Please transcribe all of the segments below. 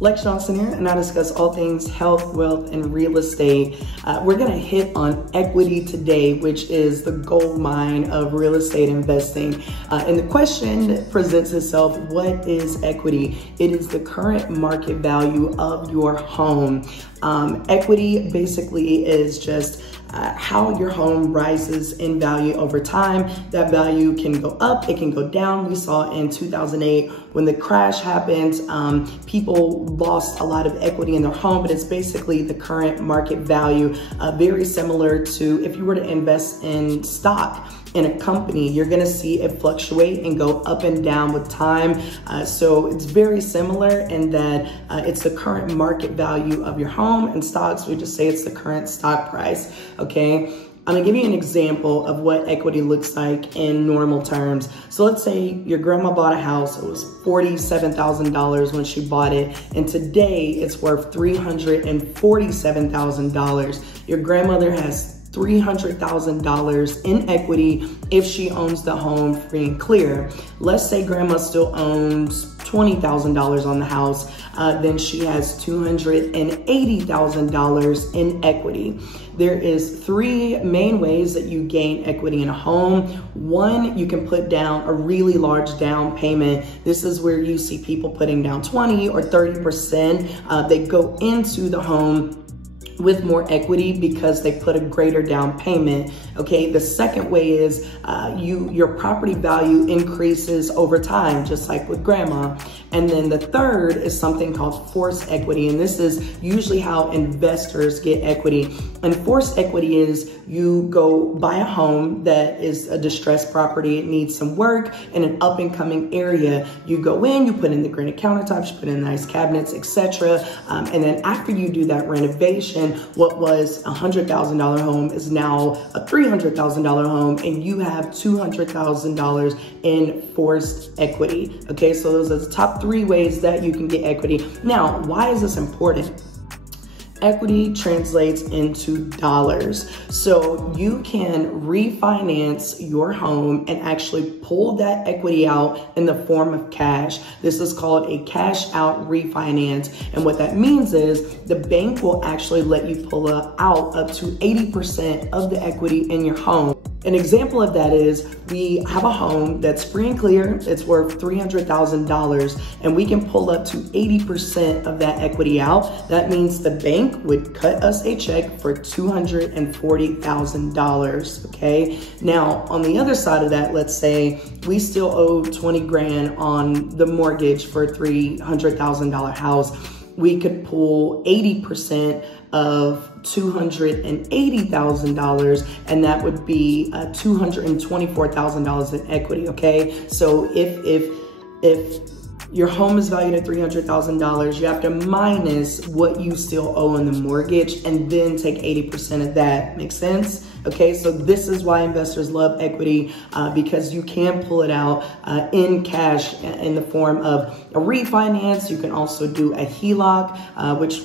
Lex Johnson here, and I discuss all things health, wealth, and real estate. We're gonna hit on equity today, which is the gold mine of real estate investing. And the question presents itself, what is equity? It is the current market value of your home. Equity basically is just how your home rises in value over time. That value can go up, it can go down. We saw in 2008 when the crash happened, people lost a lot of equity in their home, but it's basically the current market value, very similar to if you were to invest in stock in a company, you're gonna see it fluctuate and go up and down with time. So it's very similar in that it's the current market value of your home, and stocks, we just say it's the current stock price, okay? I'm gonna give you an example of what equity looks like in normal terms. So let's say your grandma bought a house, it was $47,000 when she bought it, and today it's worth $347,000. Your grandmother has $300,000 in equity if she owns the home free and clear. Let's say grandma still owns $20,000 on the house, then she has $280,000 in equity. There is three main ways that you gain equity in a home. One, you can put down a really large down payment. This is where you see people putting down 20 or 30%. They go into the home with more equity because they put a greater down payment, okay? The second way is your property value increases over time, just like with grandma. And then the third is something called forced equity, and this is usually how investors get equity. And forced equity is you go buy a home that is a distressed property, it needs some work in an up and coming area. You go in, you put in the granite countertops, you put in nice cabinets, etc. And then after you do that renovation, what was a $100,000 home is now a $300,000 home, and you have $200,000 in forced equity. Okay, so those are the top three ways that you can get equity. Now, why is this important? Equity translates into dollars. So you can refinance your home and actually pull that equity out in the form of cash. This is called a cash out refinance. And what that means is the bank will actually let you pull out up to 80% of the equity in your home. An example of that is we have a home that's free and clear, it's worth $300,000, and we can pull up to 80% of that equity out. That means the bank would cut us a check for $240,000, okay? Now, on the other side of that, let's say we still owe 20 grand on the mortgage for a $300,000 house. We could pull 80% of $280,000, and that would be $224,000 in equity, okay? So if your home is valued at $300,000, you have to minus what you still owe on the mortgage and then take 80% of that. Make sense? Okay, so this is why investors love equity, because you can pull it out in cash in the form of a refinance. You can also do a HELOC, which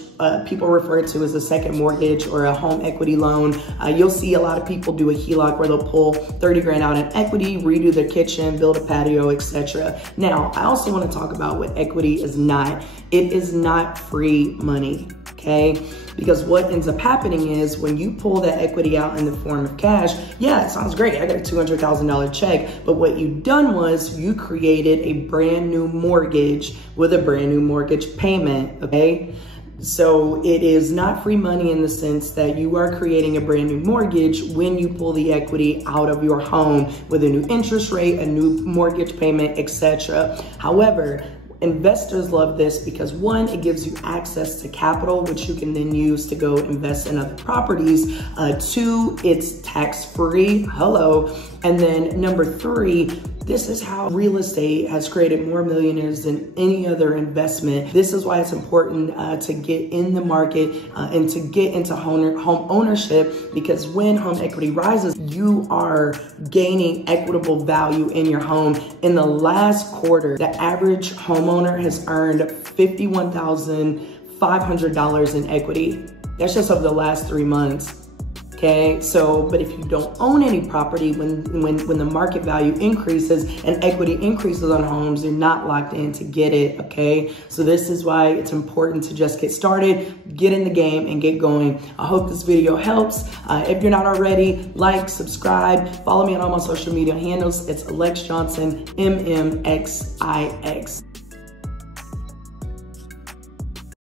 people refer to as a second mortgage or a home equity loan. You'll see a lot of people do a HELOC where they'll pull 30 grand out in equity, redo their kitchen, build a patio, etc. Now, I also want to talk about what equity is not. It is not free money. Okay? Because what ends up happening is when you pull that equity out in the form of cash, yeah, it sounds great. I got a $200,000 check. But what you've done was you created a brand new mortgage with a brand new mortgage payment, okay? So it is not free money in the sense that you are creating a brand new mortgage when you pull the equity out of your home with a new interest rate, a new mortgage payment, etc. However, investors love this because one, it gives you access to capital, which you can then use to go invest in other properties. Two, it's tax-free, hello. And then number three, this is how real estate has created more millionaires than any other investment. This is why it's important to get in the market and to get into home ownership, because when home equity rises, you are gaining equitable value in your home. In the last quarter, the average homeowner has earned $51,500 in equity. That's just over the last 3 months. Okay, so, but if you don't own any property, when the market value increases and equity increases on homes, you're not locked in to get it, okay? So this is why it's important to just get started, get in the game, and get going. I hope this video helps. If you're not already, like, subscribe, follow me on all my social media handles. It's Alex Johnson, MMXIX.